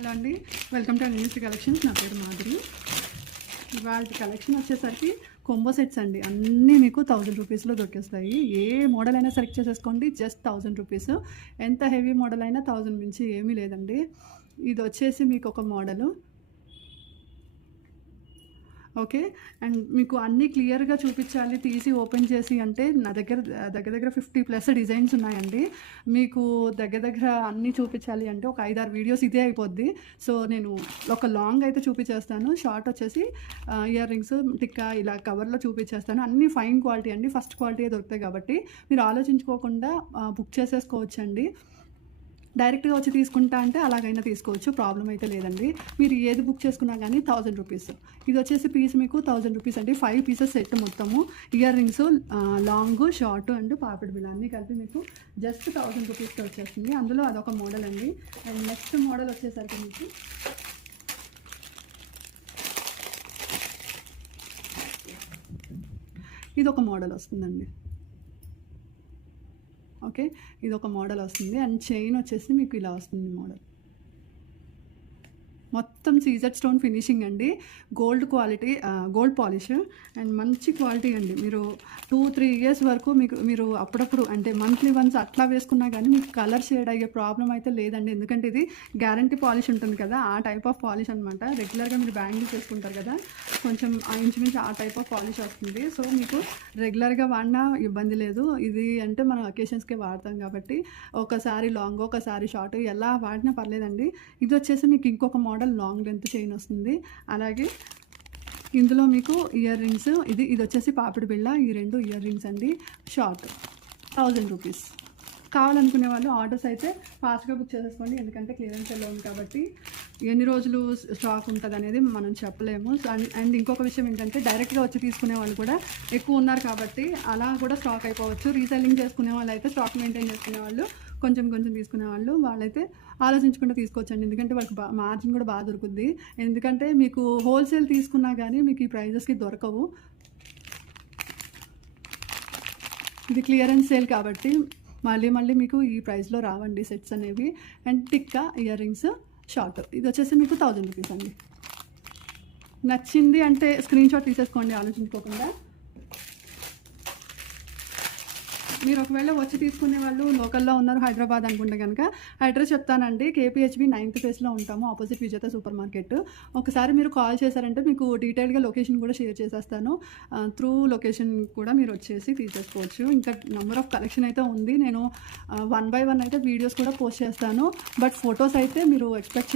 Hello అండి, welcome to university collections. నా పేరు మాధురి. ఇవాళ కలెక్షన్ వచ్చేసరికి కొంబో సెట్స్ అండి. అన్నీ మీకు 1000 రూపీస్లో దొరికేస్తాయి. ఏ మోడల్ అయినా సెలెక్ట్ చేసేసుకోండి, జస్ట్ 1000 రూపీస్. ఎంత హెవీ మోడల్ అయినా 1000 మించి ఏమీ లేదండి. ఇది వచ్చేసి మీకు ఒక మోడలు. ఓకే. అండ్ మీకు అన్నీ క్లియర్గా చూపించాలి, తీసి ఓపెన్ చేసి అంటే నా దగ్గర దగ్గర 50+ డిజైన్స్ ఉన్నాయండి. మీకు దగ్గర అన్నీ చూపించాలి అంటే ఒక 5-6 వీడియోస్ ఇదే అయిపోద్ది. సో నేను ఒక లాంగ్ అయితే చూపించేస్తాను, షార్ట్ వచ్చేసి ఇయర్ రింగ్స్ టిక్కా ఇలా కవర్లో చూపించేస్తాను. అన్నీ ఫైన్ క్వాలిటీ అండి, ఫస్ట్ క్వాలిటీయే దొరుకుతాయి కాబట్టి మీరు ఆలోచించుకోకుండా బుక్ చేసేసుకోవచ్చండి. డైరెక్ట్గా వచ్చి తీసుకుంటా అంటే అలాగైనా తీసుకోవచ్చు, ప్రాబ్లం అయితే లేదండి. మీరు ఏది బుక్ చేసుకున్నా కానీ 1000 రూపీస్. ఇది వచ్చేసి పీస్ మీకు 1000 రూపీస్ అండి. 5 పీసెస్ సెట్ మొత్తము. Ear rings long, short and papdi bill అన్నీ కలిపి మీకు జస్ట్ 1000 రూపీస్కి వచ్చేస్తుంది. అందులో అదొక మోడల్ అండి. అండ్ నెక్స్ట్ మోడల్ వచ్చేసరికి మీకు ఇది ఒక మోడల్ వస్తుందండి. ఓకే, ఇది ఒక మోడల్ వస్తుంది. అండ్ చైన్ వచ్చేసి మీకు ఇలా వస్తుంది మోడల్. మొత్తం సీజర్ స్టోన్ ఫినిషింగ్ అండి, gold quality, gold polish and మంచి క్వాలిటీ అండి. మీరు 2-3 ఇయర్స్ వరకు మీరు అప్పుడప్పుడు అంటే మంత్లీ వన్స్ అట్లా వేసుకున్నా కానీ మీకు కలర్ షేడ్ అయ్యే ప్రాబ్లం అయితే లేదండి. ఎందుకంటే ఇది గ్యారంటీ పాలిష్ ఉంటుంది కదా, ఆ టైప్ ఆఫ్ పాలిష్ అనమాట. రెగ్యులర్గా మీరు బ్యాంగిల్స్ వేసుకుంటారు కదా, కొంచెం ఇంచుమించు ఆ టైప్ ఆఫ్ పాలిష్ వస్తుంది. సో మీకు రెగ్యులర్గా వాడినా ఇబ్బంది లేదు. ఇది అంటే మనం అకేషన్స్కే వాడతాం కాబట్టి ఒకసారి లాంగ్ ఒకసారి షార్ట్ ఎలా వాడినా పర్లేదండి. ఇది వచ్చేసి మీకు ఇంకొక మోడల్ లాంగ్ లెంత్ చైన్ వస్తుంది. అలాగే ఇందులో మీకు ఇయర్ రింగ్స్, ఇది వచ్చేసి పాపిడి బిళ్ళ. ఈ 2 ఇయర్ రింగ్స్ అండి, షార్ట్ 1000 రూపీస్. కావాలనుకునే వాళ్ళు ఆర్డర్స్ అయితే ఫాస్ట్గా బుక్ చేసేసుకోండి, ఎందుకంటే క్లియరెన్స్ సెల్లో ఉంది కాబట్టి ఎన్ని రోజులు స్టాక్ ఉంటుంది అనేది మనం చెప్పలేము. అండ్ ఇంకొక విషయం ఏంటంటే డైరెక్ట్గా వచ్చి తీసుకునే వాళ్ళు కూడా ఎక్కువ ఉన్నారు కాబట్టి అలా కూడా స్టాక్ అయిపోవచ్చు. రీసెల్లింగ్ చేసుకునే వాళ్ళు అయితే, స్టాక్ మెయింటైన్ చేసుకునే వాళ్ళు, కొంచెం తీసుకునే వాళ్ళైతే ఆలోచించకుండా తీసుకోవచ్చండి. ఎందుకంటే వాళ్ళకి మార్జిన్ కూడా బాగా దొరుకుద్ది. ఎందుకంటే మీకు హోల్సేల్ తీసుకున్నా కానీ మీకు ఈ ప్రైజెస్కి దొరకవు. ఇది క్లియరెన్స్ సేల్ కాబట్టి మళ్ళీ మీకు ఈ ప్రైస్లో రావండి సెట్స్ అనేవి. And tikka ear rings short, ఇది వచ్చేసి మీకు 1000 రూపీస్ అండి. నచ్చింది అంటే స్క్రీన్ షాట్ తీసేసుకోండి ఆలోచించుకోకుండా. మీరు ఒకవేళ వచ్చి తీసుకునే వాళ్ళు లోకల్లో ఉన్నారు, హైదరాబాద్ అనుకుంటే కనుక అడ్రస్ చెప్తానండి. KPHB 9th ఫేస్లో ఉంటాము, ఆపోజిట్ విజేత సూపర్ మార్కెట్. ఒకసారి మీరు కాల్ చేశారంటే మీకు డీటెయిల్గా లొకేషన్ కూడా షేర్ చేసేస్తాను. త్రూ లొకేషన్ కూడా మీరు వచ్చేసి తీసేసుకోవచ్చు. ఇంకా నెంబర్ ఆఫ్ కలెక్షన్ అయితే ఉంది. నేను 1 by 1 అయితే వీడియోస్ కూడా పోస్ట్ చేస్తాను. బట్ ఫొటోస్ అయితే మీరు ఎక్స్పెక్ట్